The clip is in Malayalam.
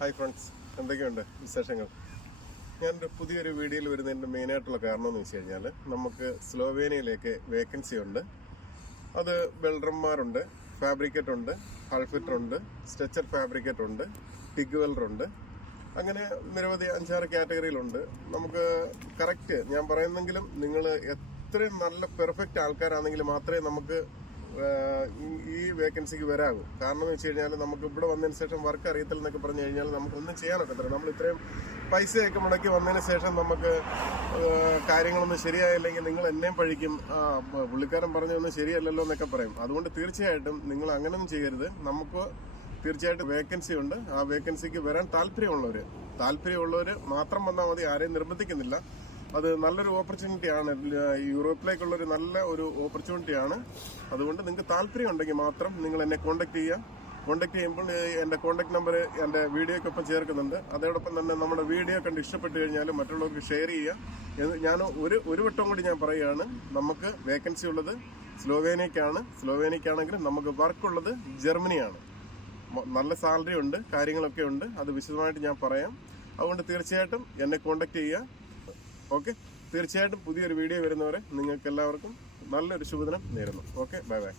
ഹായ് ഫ്രണ്ട്സ്, എന്തൊക്കെയുണ്ട് വിശേഷങ്ങൾ? ഞാനൊരു പുതിയൊരു വീഡിയോയിൽ വരുന്നതിൻ്റെ മെയിനായിട്ടുള്ള കാരണം എന്ന് വെച്ച് കഴിഞ്ഞാൽ നമുക്ക് സ്ലോവേനിയയിലേക്ക് വേക്കൻസി ഉണ്ട്. അത് വെൽഡർമാരുണ്ട്, ഫാബ്രിക്കേറ്റ് ഉണ്ട്, ഹൾഫിറ്റർ ഉണ്ട്, സ്ട്രെച്ചർ ഫാബ്രിക്കേറ്റ് ഉണ്ട്, ടിഗ് വെൽഡർ ഉണ്ട്. അങ്ങനെ നിരവധി 5-6 കാറ്റഗറിയിലുണ്ട്. നമുക്ക് കറക്റ്റ് ഞാൻ പറയുന്നെങ്കിലും നിങ്ങൾ എത്രയും നല്ല പെർഫെക്റ്റ് ആൾക്കാരാണെങ്കിൽ മാത്രമേ നമുക്ക് ഈ വേക്കൻസിക്ക് വരാകൂ. കാരണം എന്ന് വെച്ച് കഴിഞ്ഞാൽ നമുക്ക് ഇവിടെ വന്നതിന് ശേഷം വർക്ക് അറിയത്തില്ല എന്നൊക്കെ പറഞ്ഞു കഴിഞ്ഞാൽ നമുക്കൊന്നും ചെയ്യാനൊക്കത്തില്ല. നമ്മൾ ഇത്രയും പൈസയൊക്കെ മുടക്കി വന്നതിന് ശേഷം നമുക്ക് കാര്യങ്ങളൊന്നും ശരിയായില്ലെങ്കിൽ നിങ്ങൾ എന്നെയും പഴിക്കും, പുള്ളിക്കാരൻ പറഞ്ഞൊന്നും ശരിയല്ലല്ലോ എന്നൊക്കെ പറയും. അതുകൊണ്ട് തീർച്ചയായിട്ടും നിങ്ങൾ അങ്ങനെയൊന്നും ചെയ്യരുത്. നമുക്ക് തീർച്ചയായിട്ടും വേക്കൻസി ഉണ്ട്. ആ വേക്കൻസിക്ക് വരാൻ താല്പര്യമുള്ളവർ മാത്രം വന്നാൽ മതി. ആരെയും നിർബന്ധിക്കുന്നില്ല. അത് നല്ലൊരു ഓപ്പർച്യൂണിറ്റിയാണ്. യൂറോപ്പിലേക്കുള്ളൊരു നല്ല ഒരു ഓപ്പർച്യൂണിറ്റിയാണ്. അതുകൊണ്ട് നിങ്ങൾക്ക് താല്പര്യം ഉണ്ടെങ്കിൽ മാത്രം നിങ്ങൾ എന്നെ കോൺടാക്ട് ചെയ്യുക. കോൺടാക്ട് ചെയ്യുമ്പോൾ എൻ്റെ കോൺടാക്ട് നമ്പർ എൻ്റെ വീഡിയോക്കൊപ്പം ചേർക്കുന്നുണ്ട്. അതോടൊപ്പം തന്നെ നമ്മുടെ വീഡിയോ കണ്ട് ഇഷ്ടപ്പെട്ട് കഴിഞ്ഞാൽ മറ്റുള്ളവർക്ക് ഷെയർ ചെയ്യുക. ഞാൻ ഒരു വട്ടം കൂടി ഞാൻ പറയുകയാണ്, നമുക്ക് വേക്കൻസി ഉള്ളത് സ്ലോവേനിയക്കാണെങ്കിലും നമുക്ക് വർക്കുള്ളത് ജർമ്മനിയാണ്. നല്ല സാലറി ഉണ്ട്, കാര്യങ്ങളൊക്കെ ഉണ്ട്. അത് വിശദമായിട്ട് ഞാൻ പറയാം. അതുകൊണ്ട് തീർച്ചയായിട്ടും എന്നെ കോൺടാക്ട് ചെയ്യുക. ഓക്കെ, തീർച്ചയായിട്ടും പുതിയൊരു വീഡിയോ വരുന്നവരെ നിങ്ങൾക്ക് എല്ലാവർക്കും നല്ലൊരു ശുഭദിനം നേരുന്നു. Okay, bye bye.